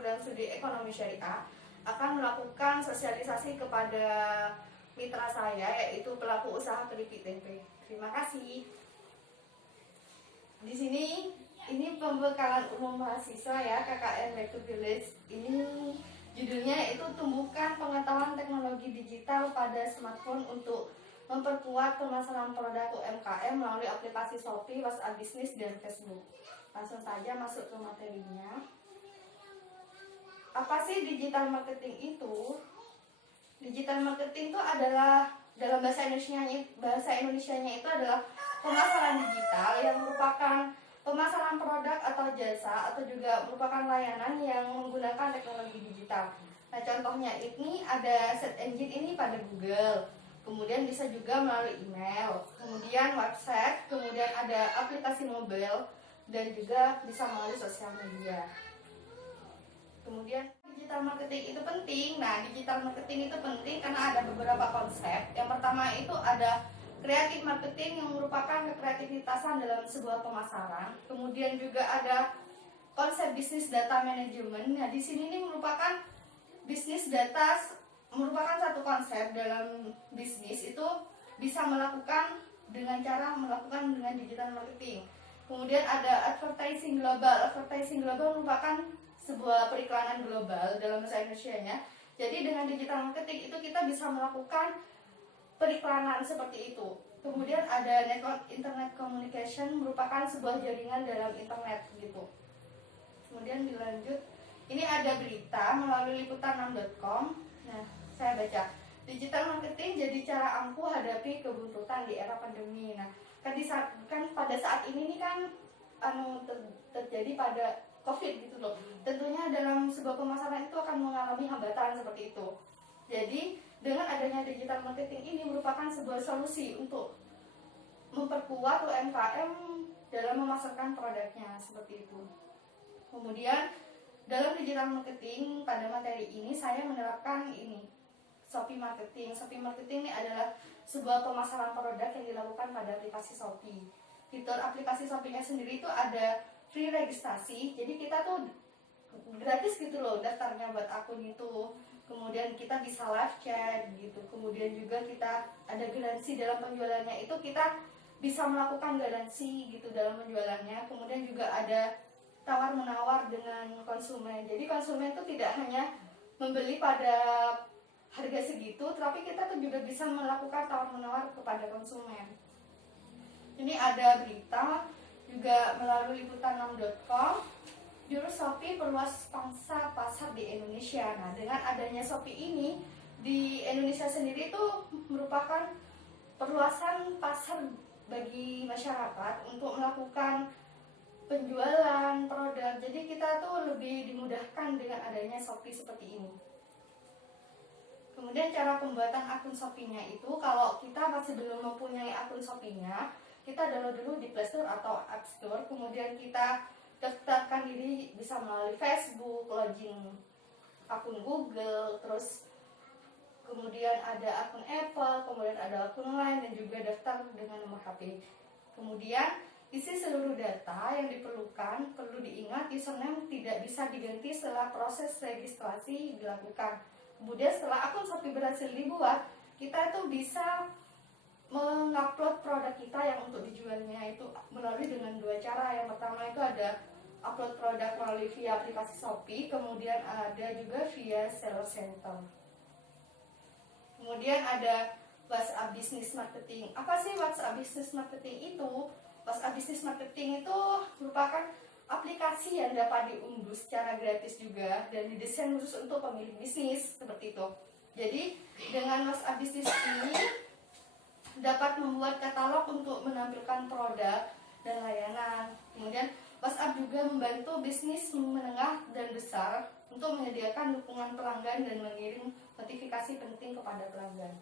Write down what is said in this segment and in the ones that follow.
program studi ekonomi syariah akan melakukan sosialisasi kepada mitra saya, yaitu pelaku usaha keripik tempe. Terima kasih. Di sini ini pembekalan umum mahasiswa ya, KKN Back to Village. Ini judulnya yaitu tumbuhkan pengetahuan teknologi digital pada smartphone untuk memperkuat pemasaran produk UMKM melalui aplikasi Shopee, WhatsApp Business, dan Facebook. Langsung saja masuk ke materinya. Apa sih digital marketing itu? Digital marketing itu adalah, dalam bahasa Indonesianya itu adalah pemasaran digital yang merupakan pemasaran produk atau jasa atau juga merupakan layanan yang menggunakan teknologi digital. Nah, contohnya ini ada search engine ini pada Google. Kemudian bisa juga melalui email, kemudian website, kemudian ada aplikasi mobile, dan juga bisa melalui sosial media. Kemudian digital marketing itu penting. Nah, digital marketing itu penting karena ada beberapa konsep. Yang pertama itu ada creative marketing yang merupakan kreativitasan dalam sebuah pemasaran. Kemudian juga ada konsep bisnis data management. Nah, di sini ini merupakan bisnis data, merupakan satu konsep dalam bisnis itu bisa melakukan dengan cara melakukan dengan digital marketing. Kemudian ada advertising global. Advertising global merupakan sebuah periklanan global dalam bahasa Indonesianya. Jadi dengan digital marketing itu kita bisa melakukan periklanan seperti itu. Kemudian ada network internet communication, merupakan sebuah jaringan dalam internet gitu. Kemudian dilanjut, ini ada berita melalui liputan6.com. Nah, saya baca, digital marketing jadi cara ampuh hadapi kebuntutan di era pandemi. Nah, kan pada saat ini nih kan terjadi pada COVID gitu loh. Tentunya dalam sebuah pemasaran itu akan mengalami hambatan seperti itu. Jadi dengan adanya digital marketing ini merupakan sebuah solusi untuk memperkuat UMKM dalam memasarkan produknya seperti itu. Kemudian dalam digital marketing pada materi ini saya menerapkan ini Shopee marketing. Shopee marketing ini adalah sebuah pemasaran produk yang dilakukan pada aplikasi Shopee. Fitur aplikasi Shopee-nya sendiri itu ada free registrasi. Jadi kita tuh gratis gitu loh daftarnya buat akun itu. Kemudian kita bisa live chat gitu. Kemudian juga kita ada garansi dalam penjualannya, itu kita bisa melakukan garansi gitu dalam penjualannya. Kemudian juga ada tawar menawar dengan konsumen. Jadi konsumen itu tidak hanya membeli pada harga segitu, tapi kita tuh juga bisa melakukan tawar menawar kepada konsumen. Ini ada berita juga melalui liputan6.com. Jurus Shopee perluas pangsa pasar di Indonesia. Nah, dengan adanya Shopee ini di Indonesia sendiri itu merupakan perluasan pasar bagi masyarakat untuk melakukan penjualan produk. Jadi kita tuh lebih dimudahkan dengan adanya Shopee seperti ini. Kemudian cara pembuatan akun Shopee-nya itu, kalau kita masih belum mempunyai akun Shopee-nya, kita download dulu di Play Store atau App Store. Kemudian kita daftarkan diri bisa melalui Facebook, login akun Google, terus kemudian ada akun Apple, kemudian ada akun lain, dan juga daftar dengan nomor HP. Kemudian isi seluruh data yang diperlukan. Perlu diingat, username tidak bisa diganti setelah proses registrasi dilakukan. Kemudian setelah akun Shopee berhasil dibuat, kita itu bisa mengupload produk kita yang untuk dijualnya itu melalui dengan dua cara. Yang pertama itu ada upload produk melalui via aplikasi Shopee, kemudian ada juga via seller center. Kemudian ada WhatsApp Business Marketing. Apa sih WhatsApp Business Marketing itu? WhatsApp Business Marketing itu merupakan aplikasi yang dapat diunduh secara gratis juga dan didesain khusus untuk pemilik bisnis seperti itu. Jadi dengan WhatsApp Business ini dapat membuat katalog untuk menampilkan produk dan layanan. Kemudian WhatsApp juga membantu bisnis menengah dan besar untuk menyediakan dukungan pelanggan dan mengirim notifikasi penting kepada pelanggan.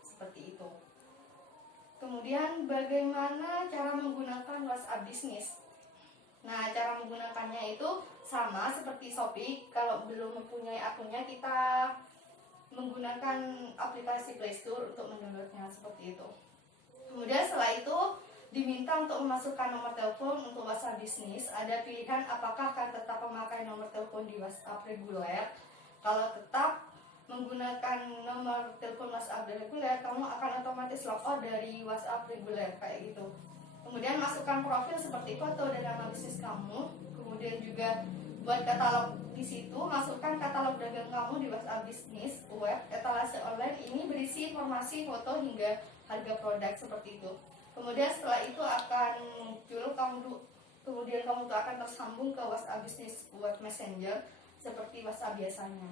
Seperti itu. Kemudian bagaimana cara menggunakan WhatsApp Business? Nah, cara menggunakannya itu sama seperti Shopee. Kalau belum mempunyai akunnya, kita menggunakan aplikasi Play Store untuk mendownloadnya seperti itu. Kemudian setelah itu diminta untuk memasukkan nomor telepon untuk WhatsApp bisnis. Ada pilihan apakah akan tetap memakai nomor telepon di WhatsApp reguler. Kalau tetap menggunakan nomor telepon WhatsApp reguler, kamu akan otomatis logout dari WhatsApp reguler kayak gitu. Kemudian masukkan profil seperti foto dan nama bisnis kamu. Kemudian juga buat katalog di situ, masukkan katalog dagang kamu di WhatsApp bisnis web. Etalase online ini berisi informasi, foto hingga harga produk seperti itu. Kemudian setelah itu akan muncul kemudian kamu tuh akan tersambung ke WhatsApp bisnis web messenger seperti WhatsApp biasanya.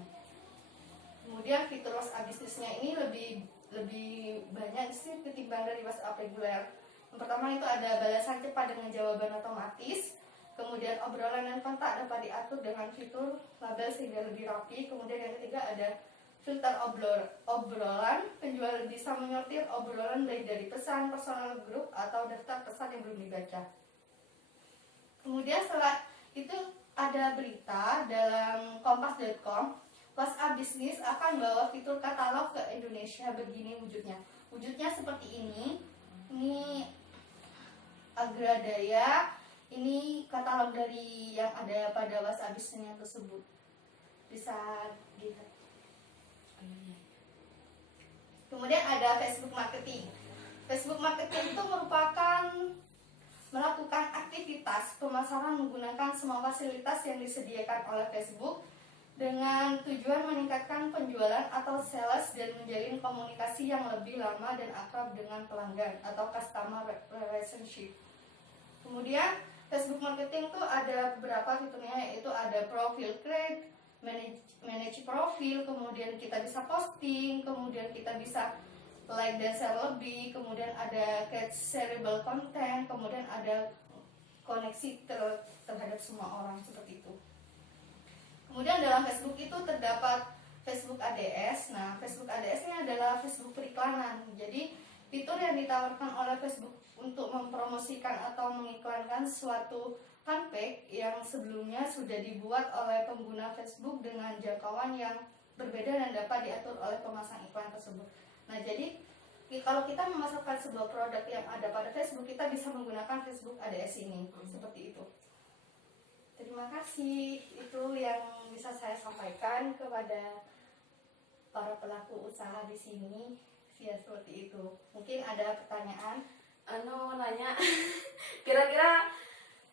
Kemudian fitur WhatsApp bisnisnya ini lebih banyak sih ketimbang dari WhatsApp reguler. Yang pertama itu ada balasan cepat dengan jawaban otomatis. Kemudian obrolan dan kontak dapat diatur dengan fitur label sehingga lebih rapi. Kemudian yang ketiga ada filter obrolan. Penjual bisa menyortir obrolan baik dari pesan personal grup atau daftar pesan yang belum dibaca. Kemudian setelah itu ada berita dalam kompas.com, WhatsApp bisnis akan bawa fitur katalog ke Indonesia. Begini wujudnya. Wujudnya seperti ini. Ini Agradaya. Ini katalog dari yang ada pada WhatsApp bisnisnya tersebut. Bisa dilihat. Kemudian ada Facebook marketing. Facebook marketing itu merupakan melakukan aktivitas pemasaran menggunakan semua fasilitas yang disediakan oleh Facebook dengan tujuan meningkatkan penjualan atau sales dan menjalin komunikasi yang lebih lama dan akrab dengan pelanggan atau customer relationship. Kemudian Facebook marketing itu ada beberapa fiturnya, yaitu ada profile create, manage profil, kemudian kita bisa posting, kemudian kita bisa like dan share lebih, kemudian ada create shareable content, kemudian ada koneksi terhadap semua orang seperti itu. Kemudian dalam Facebook itu terdapat Facebook ADS. Nah, Facebook ADS ini adalah Facebook periklanan. Jadi fitur yang ditawarkan oleh Facebook untuk mempromosikan atau mengiklankan suatu fanpage yang sebelumnya sudah dibuat oleh pengguna Facebook dengan jangkauan yang berbeda dan dapat diatur oleh pemasang iklan tersebut. Nah, jadi kalau kita memasarkan sebuah produk yang ada pada Facebook, kita bisa menggunakan Facebook ADS ini, seperti itu. Terima kasih, itu yang bisa saya sampaikan kepada para pelaku usaha di sini. Ya, seperti itu. Mungkin ada pertanyaan? Nanya, kira-kira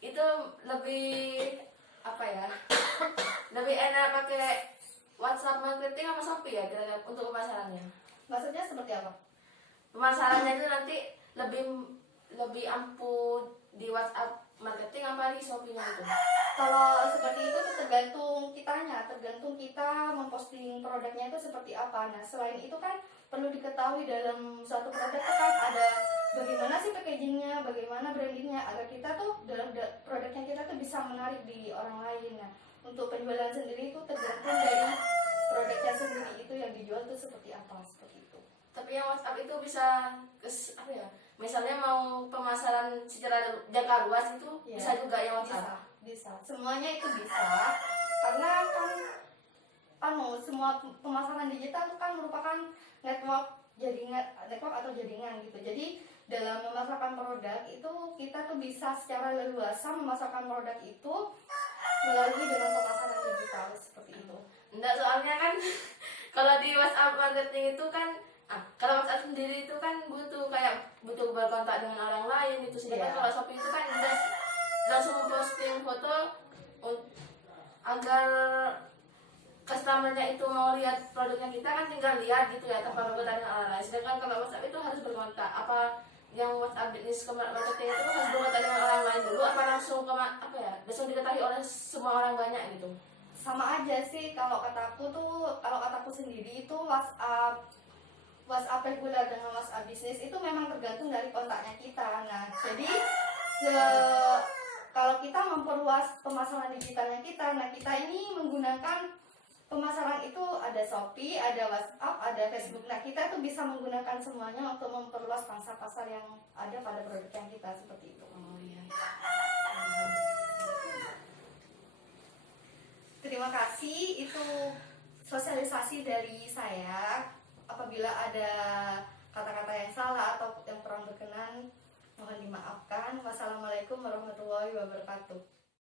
itu lebih apa ya? Lebih enak pakai WhatsApp marketing apa Shopee ya kira-kira untuk pemasarannya? Maksudnya seperti apa? Pemasarannya itu nanti lebih ampuh di WhatsApp marketing apa di Shopee-nya itu? Kalau seperti itu tergantung kitanya, tergantung kita memposting produknya itu seperti apa. Nah, selain itu kan perlu diketahui dalam suatu produk itu kan ada bagaimana sih packagingnya, bagaimana brandingnya, agar kita tuh dalam produknya kita tuh bisa menarik di orang lain. Nah, untuk penjualan sendiri itu tergantung dari produknya sendiri itu yang dijual tuh seperti apa, seperti itu. Tapi yang WhatsApp itu bisa apa ya? Misalnya mau pemasaran secara jangka luas itu ya, bisa juga yang WhatsApp. Bisa. Semuanya itu bisa. Karena kan semua pemasaran digital itu kan merupakan network atau jaringan gitu. Jadi dalam memasarkan produk itu kita tuh bisa secara leluasa memasarkan produk itu melalui dengan pemasaran digital seperti itu. Enggak, soalnya kan kalau di WhatsApp marketing itu kan kalau WhatsApp sendiri itu kan butuh berkontak dengan orang lain itu. Sedangkan kalau Shopee itu kan udah langsung posting foto agar customernya itu mau lihat produknya kita kan tinggal lihat gitu ya tanpa berkontak dengan orang lain. Sedangkan kalau WhatsApp itu harus berkontak. Apa yang WhatsApp bisnis marketing itu harus berkontak dengan orang lain dulu apa langsung langsung diketahui oleh semua orang banyak gitu? Sama aja sih kalau kataku sendiri itu WhatsApp reguler dengan WhatsApp bisnis itu memang tergantung dari kontaknya kita. Nah, jadi kalau kita memperluas pemasaran digitalnya kita, nah kita ini menggunakan pemasaran itu ada Shopee, ada WhatsApp, ada Facebook. Nah, kita tuh bisa menggunakan semuanya untuk memperluas pangsa pasar yang ada pada produk yang kita seperti itu. Oh iya. Terima kasih, itu sosialisasi dari saya. Apabila ada kata-kata yang salah atau yang kurang berkenan, mohon dimaaf. Wassalamualaikum warahmatullahi wabarakatuh.